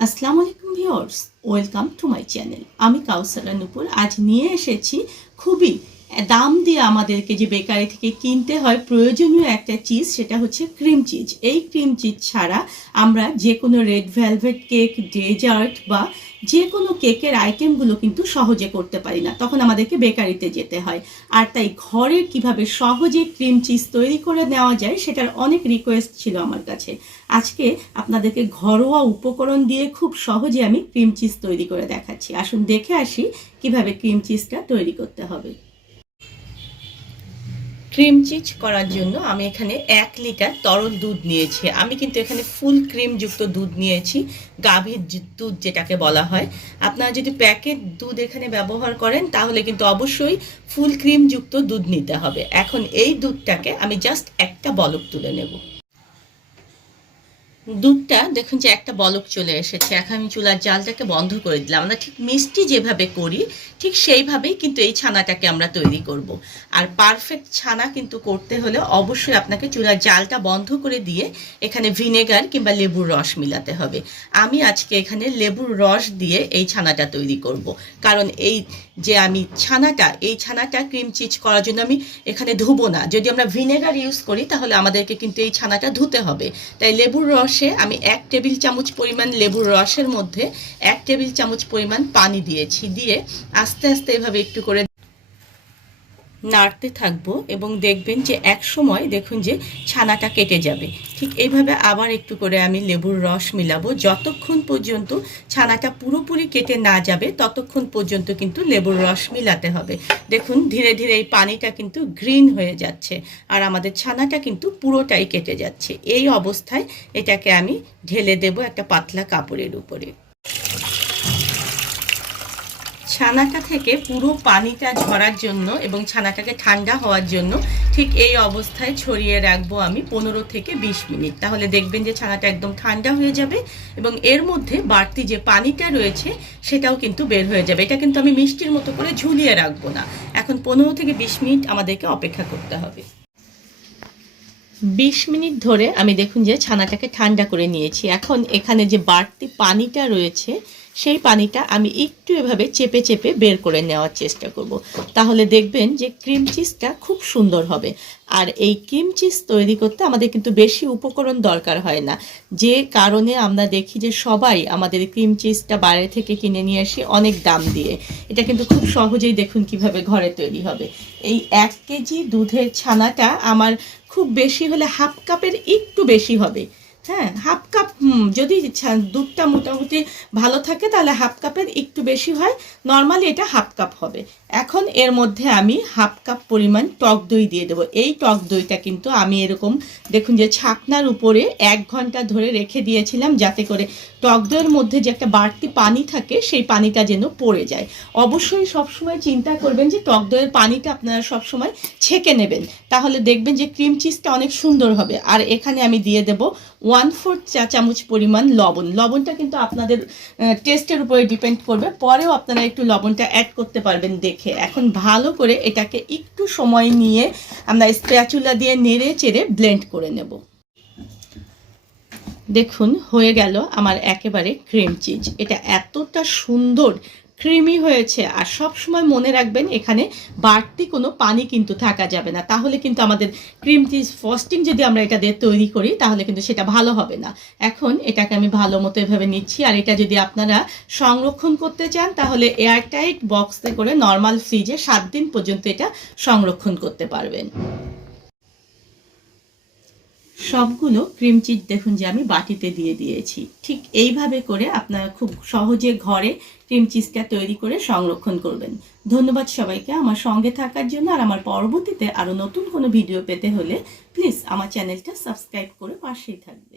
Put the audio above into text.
আসসালামু আলাইকুম viewers welcome to my channel. আমি কাউসারা নুপুর আজ নিয়ে এসেছি খুবই দাম দিয়ে আমাদেরকে যে বেকারি থেকে কিনতে হয়, প্রয়োজনীয় একটা চিজ সেটা হচ্ছে ক্রিম চিজ এই ক্রিম চিজ ছাড়া আমরা যে কোনো রেড ভেলভেট কেক ডেজার্ট বা যে কোনো কেকের আইটেমগুলো কিন্তু সহজে করতে পারি না। তখন আমাদেরকে বেকারিতে যেতে হয়। আর তাই ঘরে কীভাবে সহজে ক্রিম চিজ তৈরি করে নেওয়া যায়, সেটার অনেক রিকোয়েস্ট ছিল আমার কাছে। আজকে আপনাদেরকে ঘরোয়া উপকরণ দিয়ে খুব সহজে আমি ক্রিম চিজ তৈরি করে দেখাচ্ছি। আসুন দেখে আসি কীভাবে ক্রিম চিজটা তৈরি করতে হবে। ক্রিম চিজ করার জন্য আমি এখানে এক লিটার তরল দুধ নিয়েছি। আমি কিন্তু এখানে ফুল ক্রিমযুক্ত দুধ নিয়েছি, গাভীর দুধ যেটাকে বলা হয়। আপনারা যদি প্যাকেট দুধ এখানে ব্যবহার করেন, তাহলে কিন্তু অবশ্যই ফুল ক্রিমযুক্ত দুধ নিতে হবে। এখন এই দুধটাকে আমি জাস্ট একটা বলক তুলে নেব। দুধটা, দেখুন যে একটা বলক চলে এসেছে। এখন আমি চুলার জালটাকে বন্ধ করে দিলাম। আমরা ঠিক মিষ্টি যেভাবে করি, ঠিক সেইভাবেই কিন্তু এই ছানাটাকে আমরা তৈরি করব। আর পারফেক্ট ছানা কিন্তু করতে হলে অবশ্যই আপনাকে চুলার জালটা বন্ধ করে দিয়ে এখানে ভিনেগার কিংবা লেবুর রস মিলাতে হবে। আমি আজকে এখানে লেবুর রস দিয়ে এই ছানাটা তৈরি করব। কারণ এই যে আমি ছানাটা, এই ছানাটা ক্রিম চিজ করার জন্য আমি এখানে ধুবো না। যদি আমরা ভিনেগার ইউজ করি, তাহলে আমাদেরকে কিন্তু এই ছানাটা ধুতে হবে। তাই লেবুর রসে আমি এক টেবিল চামচ পরিমাণ লেবুর রসের মধ্যে এক টেবিল চামচ পরিমাণ পানি দিয়েছি। দিয়ে আস্তে আস্তে এভাবে একটু করে নাড়তে থাকব এবং দেখবেন যে এক সময় দেখুন যে ছানাটা কেটে যাবে। ঠিক এইভাবে আবার একটু করে আমি লেবুর রস মিলাবো। যতক্ষণ পর্যন্ত ছানাটা পুরোপুরি কেটে না যাবে, ততক্ষণ পর্যন্ত কিন্তু লেবুর রস মিলাতে হবে। দেখুন, ধীরে ধীরে এই পানিটা কিন্তু গ্রিন হয়ে যাচ্ছে আর আমাদের ছানাটা কিন্তু পুরোটাই কেটে যাচ্ছে। এই অবস্থায় এটাকে আমি ঢেলে দেব একটা পাতলা কাপড়ের উপরে। ছানাটা থেকে পুরো পানিটা ঝরার জন্য এবং ছানাটাকে ঠান্ডা হওয়ার জন্য ঠিক এই অবস্থায় ছড়িয়ে রাখব আমি পনেরো থেকে বিশ মিনিট। তাহলে দেখবেন যে ছানাটা একদম ঠান্ডা হয়ে যাবে এবং এর মধ্যে বাড়তি যে পানিটা রয়েছে সেটাও কিন্তু বের হয়ে যাবে। এটা কিন্তু আমি মিষ্টির মতো করে ঝুলিয়ে রাখব না। এখন পনেরো থেকে বিশ মিনিট আমাদেরকে অপেক্ষা করতে হবে। বিশ মিনিট ধরে আমি দেখুন যে ছানাটাকে ঠান্ডা করে নিয়েছি। এখন এখানে যে বাড়তি পানিটা রয়েছে সেই পানিটা আমি একটু এভাবে চেপে চেপে বের করে নেওয়ার চেষ্টা করব। তাহলে দেখবেন যে ক্রিম চিজটা খুব সুন্দর হবে। আর এই ক্রিম চিজ তৈরি করতে আমাদের কিন্তু বেশি উপকরণ দরকার হয় না। যে কারণে আমরা দেখি যে সবাই আমাদের ক্রিম চিজটা বাইরে থেকে কিনে নিয়ে আসি অনেক দাম দিয়ে। এটা কিন্তু খুব সহজেই দেখুন কীভাবে ঘরে তৈরি হবে। এই এক কেজি দুধের ছানাটা আমার খুব বেশি হলে হাফ কাপের একটু বেশি হবে। হ্যাঁ হাফ কাপ যদি দুধটা মোটামুটি ভালো থাকে তাহলে হাফ কাপের একটু বেশি হয়। নর্মালি এটা হাফ কাপ হবে। এখন এর মধ্যে আমি হাফ কাপ পরিমাণ টক দই দিয়ে দেবো। এই টক দইটা কিন্তু আমি এরকম, দেখুন যে ছাকনার উপরে এক ঘণ্টা ধরে রেখে দিয়েছিলাম যাতে করে টক দইয়ের মধ্যে যে একটা বাড়তি পানি থাকে, সেই পানিটা যেন পড়ে যায়। অবশ্যই সবসময় চিন্তা করবেন যে টক দইয়ের পানিটা আপনারা সবসময় ছেঁকে নেবেন। তাহলে দেখবেন যে ক্রিম চিজটা অনেক সুন্দর হবে। আর এখানে আমি দিয়ে দেব ওয়ান ফোর্থ চা, চামচ পরিমাণ লবণ। লবণটা কিন্তু আপনাদের টেস্টের উপরে ডিপেন্ড করবে। পরেও আপনারা একটু লবণটা অ্যাড করতে পারবেন দেখে। এখন ভালো করে এটাকে একটু সময় নিয়ে আমরা স্প্যাচুলা দিয়ে নেড়ে চেড়ে ব্লেন্ড করে নেব। দেখুন, হয়ে গেল আমার একেবারে ক্রিম চিজ এটা এতটা সুন্দর ক্রিমি হয়েছে। আর সব সময় মনে রাখবেন, এখানে বাড়তি কোনো পানি কিন্তু থাকা যাবে না। তাহলে কিন্তু আমাদের ক্রিম চিজ ফস্টিং যদি আমরা এটা দিয়ে তৈরি করি, তাহলে কিন্তু সেটা ভালো হবে না। এখন এটাকে আমি ভালো মতো এভাবে নিচ্ছি। আর এটা যদি আপনারা সংরক্ষণ করতে চান, তাহলে এয়ারটাইট বক্সে করে নর্মাল ফ্রিজে সাত দিন পর্যন্ত এটা সংরক্ষণ করতে পারবেন। সবগুলো ক্রিম চিজ দেখুন যে আমি বাটিতে দিয়ে দিয়েছি। ঠিক এইভাবে করে আপনারা খুব সহজে ঘরে ক্রিম চিজটা তৈরি করে সংরক্ষণ করবেন। ধন্যবাদ সবাইকে আমার সঙ্গে থাকার জন্য আর আমার পরবর্তীতে আরও নতুন কোনো ভিডিও পেতে হলে প্লিজ আমার চ্যানেলটা সাবস্ক্রাইব করে পাশেই থাকবে